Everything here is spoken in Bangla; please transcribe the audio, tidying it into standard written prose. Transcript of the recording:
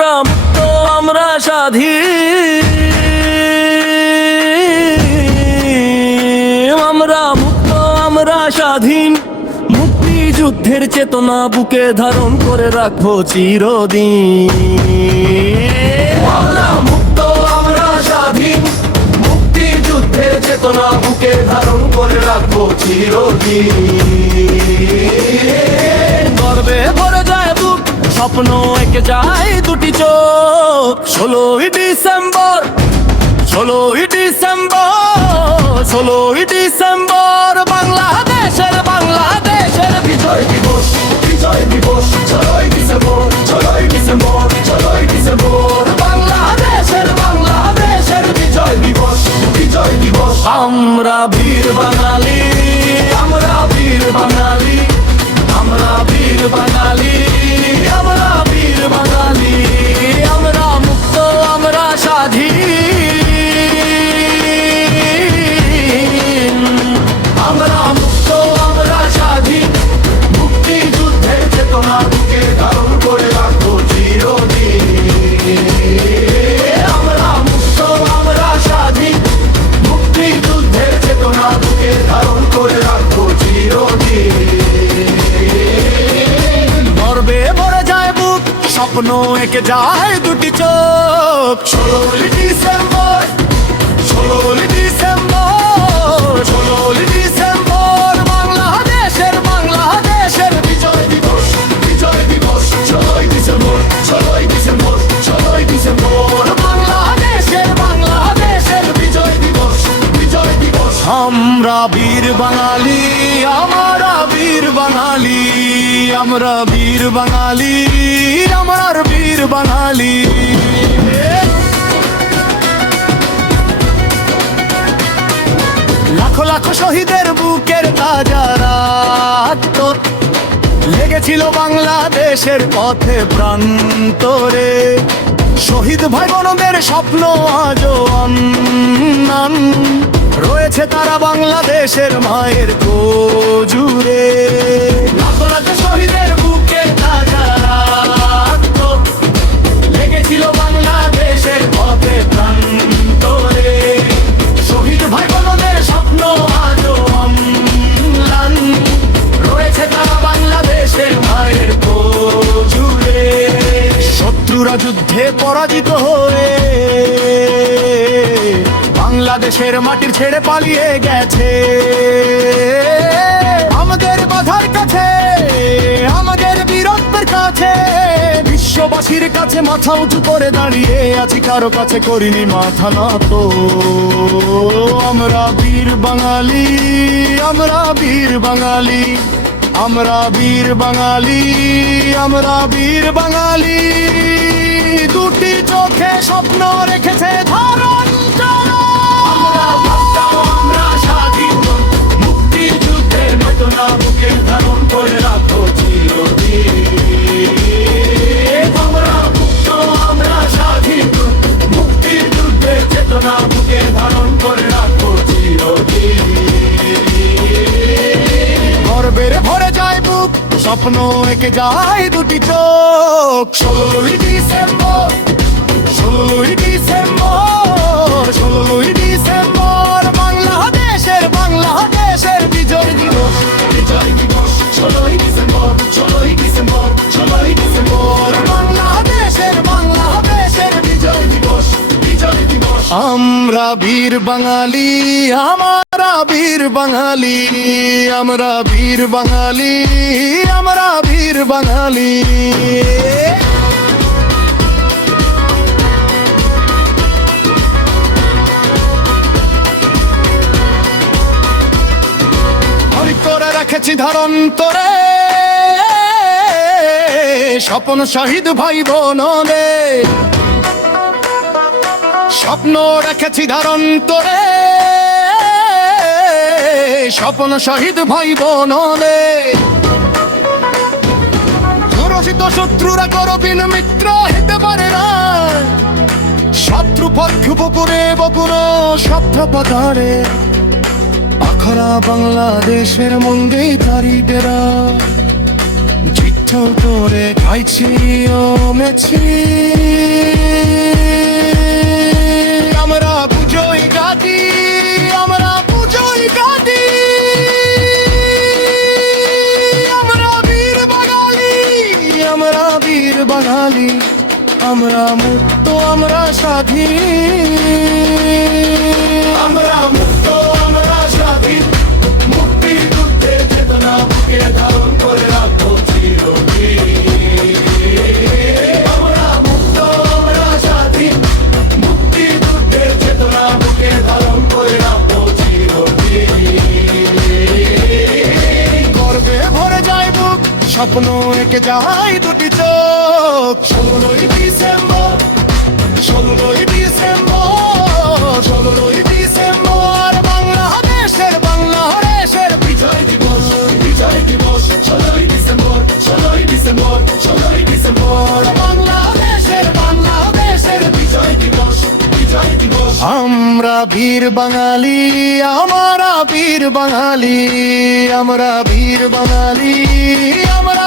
আমরা মুক্ত, আমরা স্বাধীন, আমরা মুক্ত, আমরা স্বাধীন। মুক্তিযুদ্ধের চেতনা বুকে ধারণ করে রাখবো চিরদিন। আমরা মুক্ত, আমরা স্বাধীন, মুক্তিযুদ্ধের চেতনা বুকে ধারণ করে রাখবো চিরদিন। গর্বে ভরে যায় বুক, স্বপ্ন এঁকে যায় দুটি চোখ। 16ই ডিসেম্বর, 16ই ডিসেম্বর, 16ই ডিসেম্বর বাংলাদেশের বিজয় দিবস, বিজয় দিবস। 16ই ডিসেম্বর, 16ই ডিসেম্বর, 16ই ডিসেম্বর বাংলাদেশের বিজয় দিবস, বিজয় দিবস। আমরা বীর বাঙালি, আমরা বীর বাঙালি, আমরা বীর বাঙালি, আমরা বীর বাঙালি। আমরা মুক্ত, আমরা স্বাধীন, আমরা মুক্ত, আমরা স্বাধীন। মুক্তিযুদ্ধের চেতনা বুকে ধারণ করে রাখবো চিরদিন। আমরা মুক্ত, আমরা স্বাধীন, মুক্তিযুদ্ধের চেতনা বুকে ধারণ করে রাখবো চিরদিন। গর্বে ভরে যায় বুক, স্বপ্ন এঁকে যায় দুটি চোখ। 16ই ডিসেম্বর, 16ই ডিসেম্বর, 16ই ডিসেম্বর বাংলাদেশের বিজয় দিবস, বিজয় দিবস। 16ই ডিসেম্বর, 16ই ডিসেম্বর, 16ই ডিসেম্বর বাংলাদেশের বিজয় দিবস, বিজয় দিবস। আমরা বীর বাঙালি, আমরা বীর বাঙালি, আমরা বীর বাঙালি, আমার বীর বাঙালি। লাখো লাখো শহীদের বুকের তাজা রক্ত লেগেছিল বাংলাদেশের পথে প্রান্তরে। শহীদ ভাই বোনদের স্বপ্ন আজও অন্যান রয়েছে তারা বাংলাদেশের মায়ের কোজুরে। লাখো লাখো শহীদের বুকের তাজা রক্ত লেগেছিল বাংলাদেশের পথে প্রান্তরে। শহীদ ভাই বোনদের স্বপ্ন আজও অম্লান রয়েছে তারা বাংলাদেশের মায়ের কোজুরে। শত্রুরা যুদ্ধে পরাজিত হয়ে বাংলাদেশের মাটির ছেড়ে পালিয়ে গেছে। আমাদের বাধার কাছে, আমাদের বীরত্বের কাছে, বিশ্ববাসীর কাছে মাথা উঁচু করে দাঁড়িয়ে আছি, কারো কাছে করিনি মাথা নত। আমরা বীর বাঙালি, আমরা বীর বাঙালি, আমরা বীর বাঙালি, আমরা বীর বাঙালি। দুটি চোখে স্বপ্ন রেখেছে ধারণ করো। আমরা মুক্ত, আমরা স্বাধীন, মুক্তিযুদ্ধের চেতনা বুকে ধারণ করে রাখবো চিরদিন। আমরা মুক্ত, আমরা স্বাধীন, মুক্তিযুদ্ধের চেতনা বুকে ধারণ করে রাখবো চিরদিন। গর্বের ভরে যায় বুক, স্বপ্ন এঁকে যায় দুটি চোখ। 16ই ডিসেম্বর, 16ই ডিসেম্বর, 16ই ডিসেম্বর বাংলাদেশের বিজয় দিবস, বিজয় দিবস। 16ই ডিসেম্বর, 16ই ডিসেম্বর, 16ই ডিসেম্বর বাংলাদেশের বিজয় দিবস, বিজয় দিবস। আমরা বীর বাঙালি, আমরা বীর বাঙালি, আমরা বীর বাঙালি, আমরা বীর বাঙালি। করে রেখেছি ধারণ করে স্বপ্ন শহীদ ভাই বোনদের, স্বপ্ন রেখেছি ধারণ করে স্বপ্ন শহীদ ভাই বোনদের। ঘোষিত শত্রুরা করবিন মিত্র হতে পারে না, শত্রু পক্ষু পুকুরে বকুর শব্দ পদারে। আখড়া বাংলাদেশের মন্দির তারি ডেরা, ঢেউ করে গাইছি ও মেছি আমরা পুজোই গাদি, আমরা পুজোই গাদি, আমরা বীর বাঙালি, আমরা বীর বাঙালি, আমরা মুক্ত, আমরা স্বাধীন, আমরা মুক্ত, আমরা স্বাধীন, মুক্তির যুদ্ধের চেতনা বুকে ধারণ করে রাখো চিরদিন। আমরা মুক্ত, আমরা স্বাধীন, মুক্তির যুদ্ধের চেতনা বুকে ধারণ করে রাখো চিরদিন। গর্বে ভরে যায় বুক, স্বপ্ন এঁকে যায় দুটি চোখ। 16ই ডিসেম্বর, 16ই ডিসেম্বর, 16ই ডিসেম্বর, বাংলাদেশের, বাংলাদেশের বিজয় দিবস, বিজয় দিবস। 16ই ডিসেম্বর, 16ই ডিসেম্বর, 16ই ডিসেম্বর, বাংলাদেশের, বাংলাদেশের বিজয় দিবস, বিজয় দিবস। আমরা বীর বাঙালি, আমরা বীর বাঙালি, আমরা বীর বাঙালি, আমরা